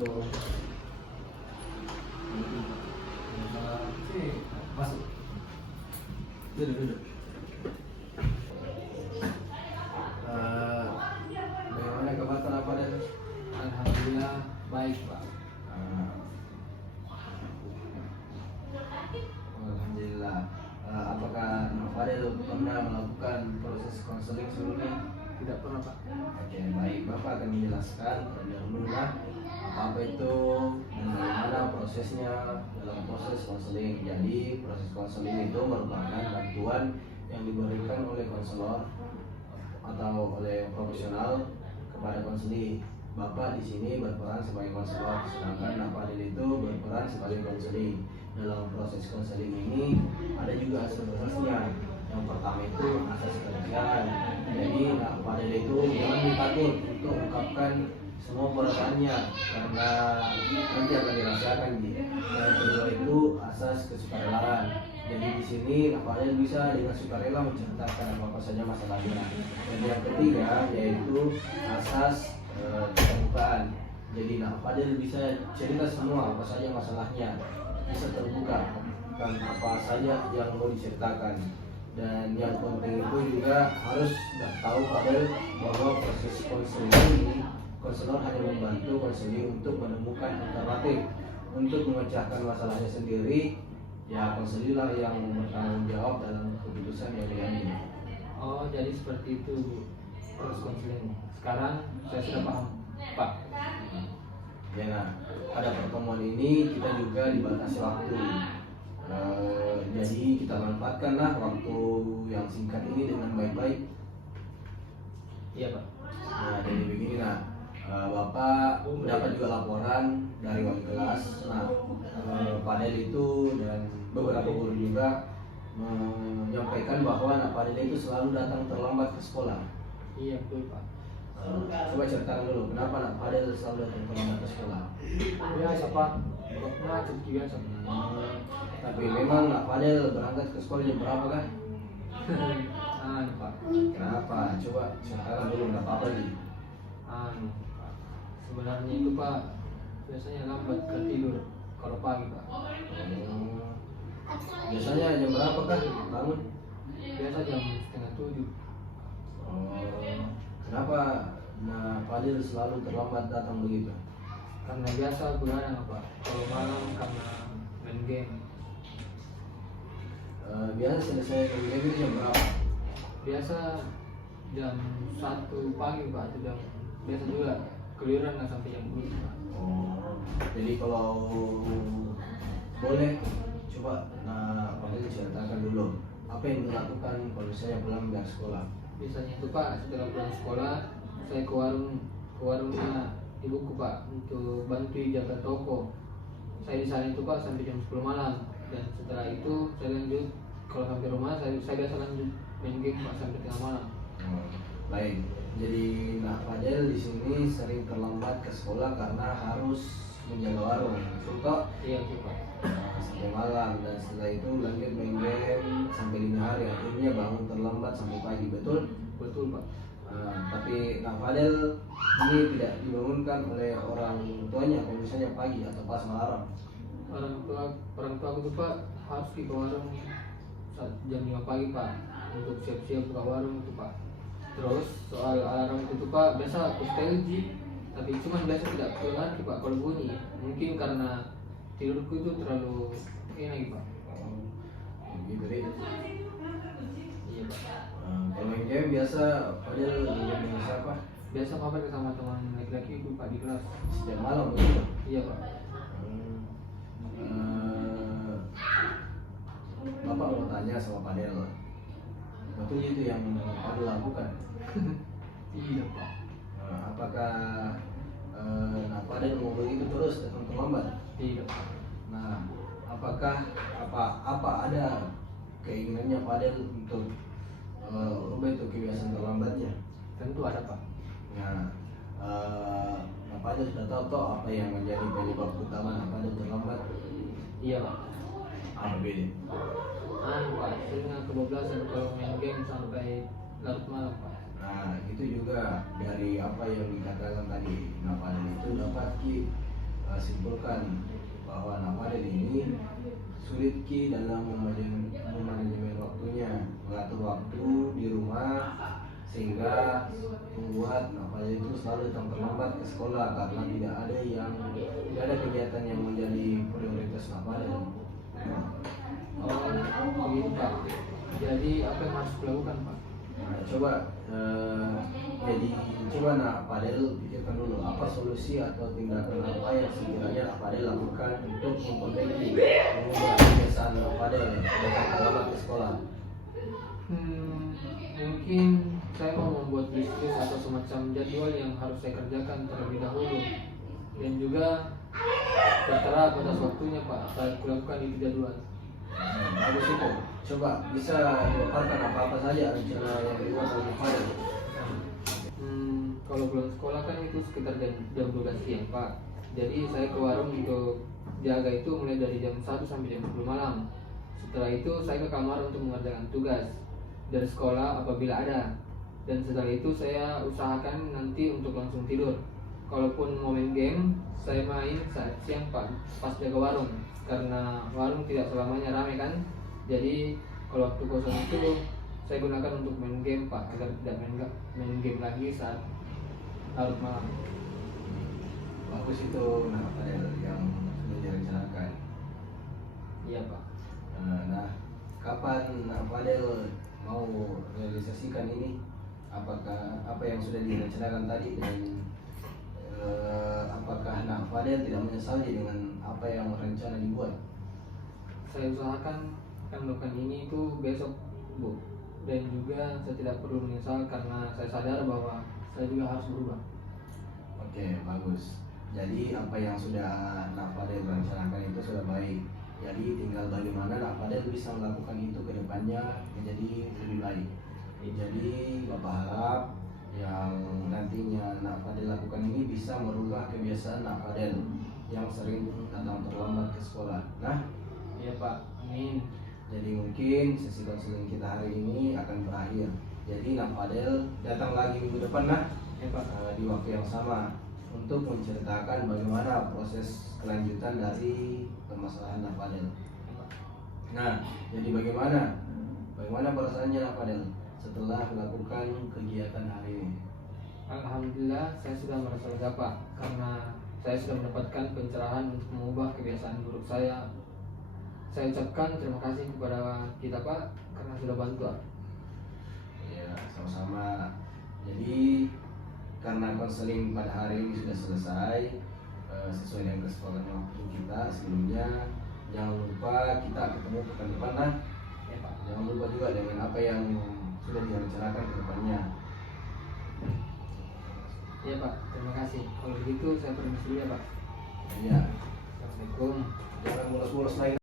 untuk masuk. Duduk. Bagaimana kabar apa dan Alhamdulillah baik Pak. Alhamdulillah. Apakah Fadel pernah melakukan proses konseling sebelumnya? Tidak pernah Pak. Oke, baik. Bapak akan menjelaskan terlebih dahulu apa itu dan bagaimana prosesnya dalam proses konseling. Jadi, proses konseling itu merupakan bantuan yang diberikan oleh konselor atau oleh profesional kepada konseli. Bapak di sini berperan sebagai konselor, sedangkan Pak Fadil itu berperan sebagai konseli. Dalam proses konseling ini ada juga asas-asasnya. Yang pertama itu asas kerjaan. Jadi Pak Fadil itu jangan takut untuk mengungkapkan semua perasaannya karena nanti akan dirasakan. Yang kedua itu asas kesukarelaan. Jadi di sini Pak Fadil bisa dengan sukarela menceritakan apa saja masalahnya. Dan yang ketiga yaitu asas keterbukaan. Jadi Pak Fadil bisa cerita semua apa saja masalahnya, bisa terbuka kan apa saja yang mau diceritakan. Dan yang penting itu juga harus tahu Fadil bahwa proses konseling ini konselor hanya membantu konseli untuk menemukan alternatif untuk memecahkan masalahnya sendiri. Ya konselilah yang bertanggung jawab dalam keputusan yang diambil. Oh jadi seperti itu proses konseling. Sekarang saya sudah paham Pak. Ya, nah, pada pertemuan ini kita juga dibatasi waktu. Jadi kita manfaatkanlah waktu yang singkat ini dengan baik-baik. Iya Pak. Nah, jadi begini Bapak mendapat juga laporan dari wali kelas. Nah, Fadil itu dan beberapa guru juga menyampaikan bahwa Fadil itu selalu datang terlambat ke sekolah. Iya betul Pak. Coba ceritakan dulu kenapa Fadil selalu datang terlambat ke sekolah. Biasa Pak. Macet biasa. Tapi memang Fadil berangkat ke sekolah jam berapa kan? Pak. Kenapa? Coba ceritakan dulu, nggak apa-apa nih. Pak. Sebenarnya itu Pak biasanya lambat ke tidur kalau pagi Pak. Biasanya jam berapa kah bangun? Biasa jam 6:30. Kenapa Fadil selalu terlambat datang begitu? Karena biasa begadang Pak. Kalau malam karena main game. Biasa selesai kerja itu jam berapa? Biasa jam 1 pagi Pak atau jam biasa juga keliruan nggak sampai jam 2 Pak. Jadi kalau boleh coba Fadil ceritakan dulu apa yang dilakukan kalau misalnya pulang dari sekolah. Biasanya itu Pak setelah pulang sekolah saya ke warungnya ibuku Pak untuk bantu jaga toko. Saya di sana itu Pak sampai jam 10 malam dan setelah itu saya lanjut kalau sampai rumah saya biasa lanjut main game Pak sampai tengah malam. Baik, jadi Fadil di sini sering terlambat ke sekolah karena harus menjaga warung. Contoh, Iya tuh Pak. sampai malam dan setelah itu lanjut main game sampai dini hari. Akhirnya bangun terlambat sampai pagi, betul? Betul Pak. Tapi Fadil ini tidak dibangunkan oleh orang tuanya, kalau misalnya pagi atau pas malam. Orang tua aku tuh Pak harus ke warung saat jam 5 pagi Pak untuk siap-siap buka warung itu Pak. Terus soal alarm itu tuh Pak biasa aku setelji tapi cuma biasa tidak ngerti Pak kalau bunyi. Mungkin karena tidurku itu terlalu enak Pak. Gitu deh. Iya Pak. Kalau main game biasa Fadil main game dengan siapa? Biasa Papa sama teman laki-laki itu Pak di kelas. Setiap malam begitu. Iya Pak. Bapak mau tanya sama Fadil, betul itu yang Fadil lakukan? Iya Pak. Apakah Fadil mau begitu terus datang terlambat? Tidak Pak. Nah, apakah apa ada keinginannya Fadil untuk ubah itu kebiasaan terlambatnya? Tentu ada Pak. Nah, Fadil sudah tahu toh apa yang menjadi penyebab utama Fadil terlambat? Iya Pak. Apa beda? Pak, sering kebablasan kalau main game sampai larut malam Pak. Nah, itu juga dari apa yang dikatakan tadi. Fadil itu dapat simpulkan bahwa anak Fadel ini sulit ki dalam memanajemen waktunya, mengatur waktu di rumah, sehingga membuat anak Fadel itu selalu datang terlambat ke sekolah karena tidak ada kegiatan yang menjadi prioritas anak Fadel. Oh begitu Pak. Jadi apa yang harus dilakukan Pak? Nah, coba nak Fadel pikirkan dulu apa solusi atau tindakan apa yang sekiranya nak Fadel lakukan untuk memperbaiki mengubah kebiasaan nak Fadel datang terlambat ke sekolah. Mungkin saya mau membuat list atau semacam jadwal yang harus saya kerjakan terlebih dahulu, dan juga tertera batas waktunya Pak saya lakukan itu jadwal. Bagus itu. Coba bisa dipaparkan apa-apa saja rencana yang dibuat oleh Fadel. Kalau pulang sekolah kan itu sekitar jam 12 siang Pak. Jadi saya ke warung untuk jaga itu mulai dari jam 1 sampai jam 10 malam. Setelah itu saya ke kamar untuk mengerjakan tugas dari sekolah apabila ada. Dan setelah itu saya usahakan nanti untuk langsung tidur. Kalaupun mau main game, saya main saat siang Pak, pas jaga warung. Karena warung tidak selamanya ramai kan. Jadi kalau waktu kosong itu saya gunakan untuk main game Pak, agar tidak main game lagi saat larut malam. Bagus itu nak Fadel yang sudah direncanakan. Iya Pak. Nah, kapan nak Fadel mau realisasikan ini? Apakah apa yang sudah direncanakan tadi dan apakah nak Fadel tidak menyesali dengan apa yang rencana dibuat? Saya usahakan akan melakukan ini itu besok Bu. Dan juga saya tidak perlu menyesal karena saya sadar bahwa saya juga harus berubah. Oke, bagus. Jadi apa yang sudah nak Fadel rencanakan itu sudah baik. Jadi tinggal bagaimana nak Fadel bisa melakukan itu ke depannya menjadi lebih baik. Jadi Bapak harap yang nantinya nak Fadel lakukan ini bisa merubah kebiasaan nak Fadel yang sering datang terlambat ke sekolah. Nah, Iya Pak, amin. jadi mungkin sesi konseling kita hari ini akan berakhir. Jadi nak Fadel datang lagi minggu depan nah, Ya Pak. di waktu yang sama untuk menceritakan bagaimana proses kelanjutan dari permasalahan nak Fadel. Ya, Pak. Nah, jadi bagaimana perasaannya nak Fadel setelah melakukan kegiatan hari ini? Alhamdulillah saya sudah merasa lega Pak, karena saya sudah mendapatkan pencerahan untuk mengubah kebiasaan buruk saya. Saya ucapkan terima kasih kepada kita Pak karena sudah bantu. Ya, sama-sama. Jadi karena konseling pada hari ini sudah selesai sesuai dengan kesepakatan waktu kita sebelumnya, jangan lupa kita ketemu pekan depan nah. Ya Pak. Jangan lupa juga dengan apa yang sudah direncanakan ke depannya. Iya Pak, terima kasih. Kalau begitu saya permisi dulu ya Pak. Iya. Assalamualaikum. Jangan mulus-mulus lagi.